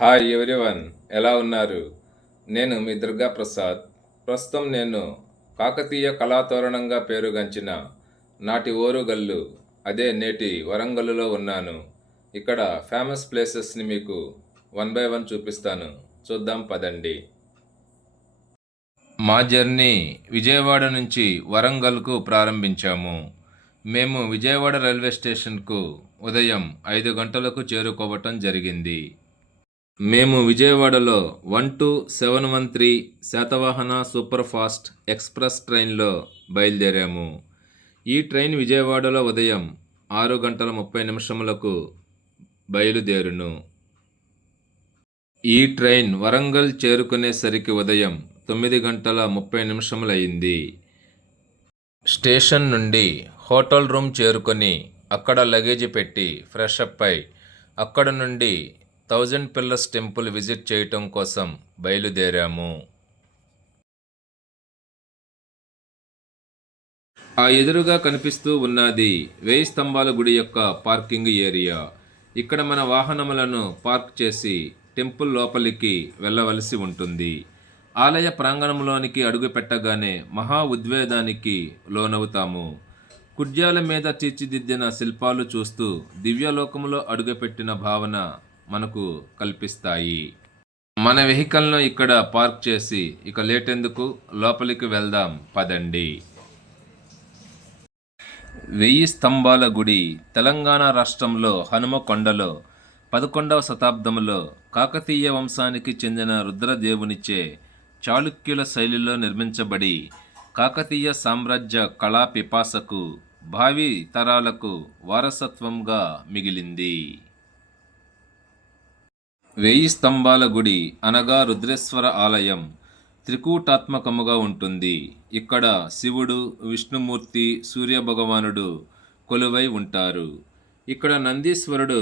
Hi everyone, ఎలా ఉన్నారు? నేను మీ దుర్గా ప్రసాద్. ప్రస్తుతం నేను కాకతీయ కళాతోరణంగా పేరుగాంచిన నాటి ఓరుగల్లు, అదే నేటి వరంగల్లులో ఉన్నాను. ఇక్కడ ఫేమస్ ప్లేసెస్ని మీకు వన్ బై వన్ చూపిస్తాను. చూద్దాం పదండి. మా జర్నీ విజయవాడ నుంచి వరంగల్కు ప్రారంభించాము. మేము విజయవాడ రైల్వే స్టేషన్కు ఉదయం 5 గంటలకు చేరుకోవటం జరిగింది. మేము విజయవాడలో 12713 శాతవాహన సూపర్ ఫాస్ట్ ఎక్స్ప్రెస్ ట్రైన్లో బయలుదేరాము. ఈ ట్రైన్ విజయవాడలో ఉదయం 6 గంటల 30 నిమిషములకు బయలుదేరును. ఈ ట్రైన్ వరంగల్ చేరుకునేసరికి ఉదయం 9 గంటల 30 నిమిషములయ్యింది. స్టేషన్ నుండి హోటల్ రూమ్ చేరుకొని అక్కడ లగేజీ పెట్టి ఫ్రెష్ అప్ అయి అక్కడ నుండి 1000 పిల్లర్స్ టెంపుల్ విజిట్ చేయటం కోసం బయలుదేరాము. ఆ ఎదురుగా కనిపిస్తూ ఉన్నది 1000 స్తంభాల గుడి యొక్క పార్కింగ్ ఏరియా. ఇక్కడ మన వాహనములను పార్క్ చేసి టెంపుల్ లోపలికి వెళ్ళవలసి ఉంటుంది. ఆలయ ప్రాంగణంలోనికి అడుగు పెట్టగానే మహా ఉద్వేదానికి లోనవుతాము. కుడ్యాల మీద తీర్చిదిద్దిన శిల్పాలు చూస్తూ దివ్యలోకంలో అడుగుపెట్టిన భావన మనకు కల్పిస్తాయి. మన వెహికల్ను ఇక్కడ పార్క్ చేసి ఇక లేట్ ఎందుకు, లోపలికి వెళ్దాం పదండి. 1000 స్తంభాల గుడి తెలంగాణ రాష్ట్రంలో హనుమకొండలో 11వ శతాబ్దంలో కాకతీయ వంశానికి చెందిన రుద్రదేవునిచే చాళుక్యుల శైలిలో నిర్మించబడి కాకతీయ సామ్రాజ్య కళా పిపాసకు భావి తరాలకు వారసత్వంగా మిగిలింది. 1000 స్తంభాల గుడి అనగా రుద్రేశ్వర ఆలయం త్రికూటాత్మకముగా ఉంటుంది. ఇక్కడ శివుడు, విష్ణుమూర్తి, సూర్యభగవానుడు కొలువై ఉంటారు. ఇక్కడ నందీశ్వరుడు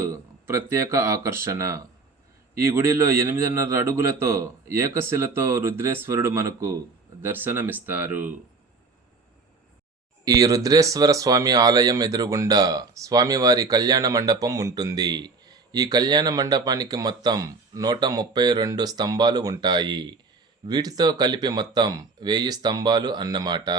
ప్రత్యేక ఆకర్షణ. ఈ గుడిలో 8.5 అడుగులతో ఏకశిలతో రుద్రేశ్వరుడు మనకు దర్శనమిస్తారు. ఈ రుద్రేశ్వర స్వామి ఆలయం ఎదురుగుండా స్వామివారి కళ్యాణ మండపం ఉంటుంది. ఈ కళ్యాణ మండపానికి మొత్తం 132 స్తంభాలు ఉంటాయి. వీటితో కలిపి మొత్తం 1000 స్తంభాలు అన్నమాట.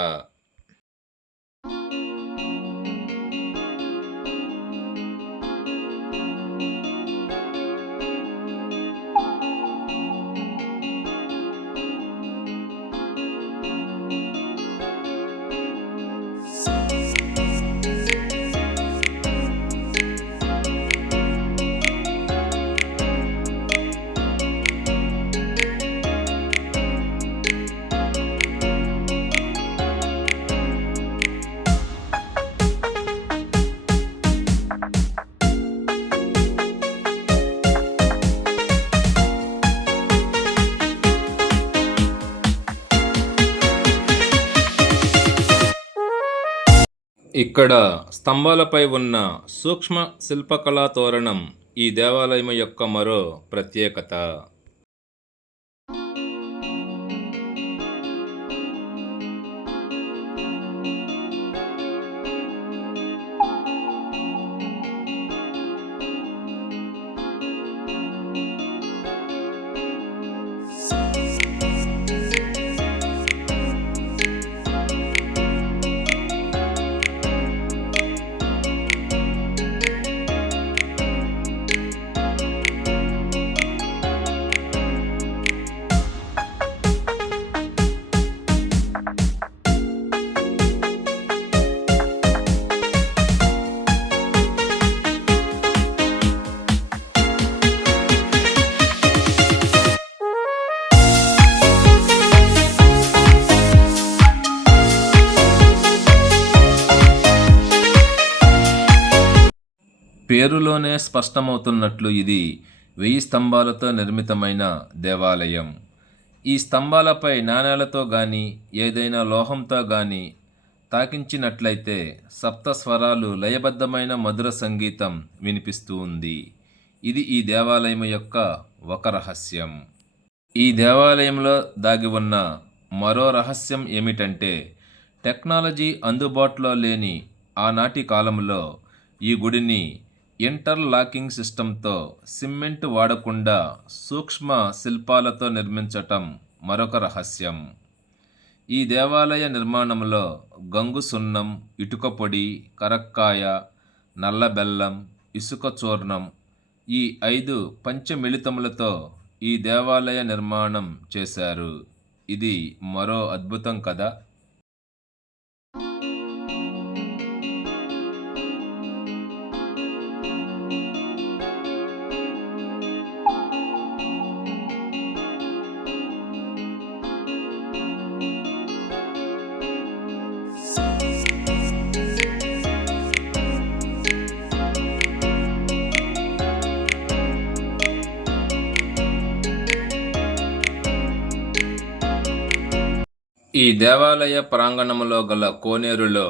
ఇక్కడ స్తంభాలపై ఉన్న సూక్ష్మ శిల్పకళా తోరణం ఈ దేవాలయం యొక్క మరో ప్రత్యేకత. పేరులోనే స్పష్టమవుతున్నట్లు ఇది 1000 స్తంభాలతో నిర్మితమైన దేవాలయం. ఈ స్తంభాలపై నాణేలతో గాని ఏదైనా లోహంతో గాని తాకించినట్లయితే సప్త స్వరాలు లయబద్ధమైన మధుర సంగీతం వినిపిస్తూ ఉంది. ఇది ఈ దేవాలయం యొక్క ఒక రహస్యం. ఈ దేవాలయంలో దాగి ఉన్న మరో రహస్యం ఏమిటంటే టెక్నాలజీ అందుబాటులో లేని ఆనాటి కాలంలో ఈ గుడిని ఇంటర్లాకింగ్ సిస్టంతో సిమెంట్ వాడకుండా సూక్ష్మ శిల్పాలతో నిర్మించటం మరొక రహస్యం. ఈ దేవాలయ నిర్మాణంలో గంగు సున్నం, ఇటుక పొడి, కరక్కాయ, నల్ల బెల్లం, ఇసుక చూర్ణం ఈ 5 పంచమిళితములతో ఈ దేవాలయ నిర్మాణం చేశారు. ఇది మరో అద్భుతం కదా. ఈ దేవాలయ ప్రాంగణంలో గల కోనేరులో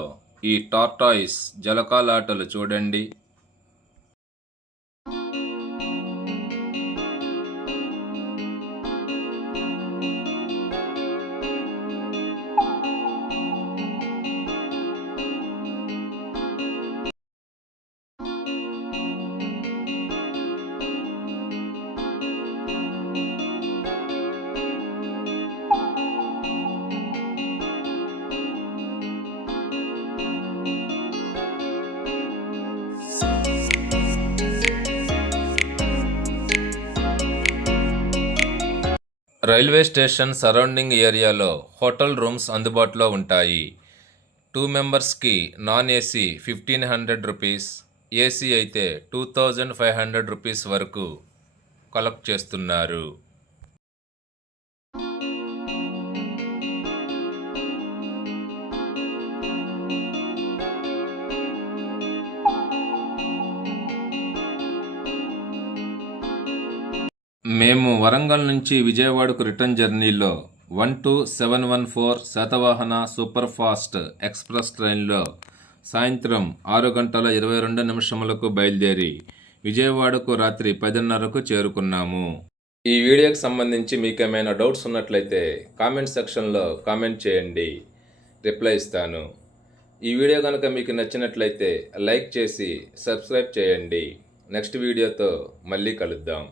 ఈ టార్టాయిస్ జలకాలాటలు చూడండి. రైల్వే స్టేషన్ సరౌండింగ్ ఏరియాలో హోటల్ రూమ్స్ అందుబాటులో ఉంటాయి. 2 మెంబర్స్కి నాన్ ఏసీ 1500 రూపీస్, ఏసీ అయితే 2500 రూపీస్ వరకు కలెక్ట్ చేస్తున్నారు. మేము వరంగల్ నుంచి విజయవాడకు రిటర్న్ జర్నీలో 12714 శాతవాహన సూపర్ ఫాస్ట్ ఎక్స్ప్రెస్ ట్రైన్లో సాయంత్రం 6:22 బయలుదేరి విజయవాడకు రాత్రి 10:30కు చేరుకున్నాము. ఈ వీడియోకి సంబంధించి మీకు ఏమైనా డౌట్స్ ఉన్నట్లయితే కామెంట్ సెక్షన్లో కామెంట్ చేయండి, రిప్లై ఇస్తాను. ఈ వీడియో కనుక మీకు నచ్చినట్లయితే లైక్ చేసి సబ్స్క్రైబ్ చేయండి. నెక్స్ట్ వీడియోతో మళ్ళీ కలుద్దాం.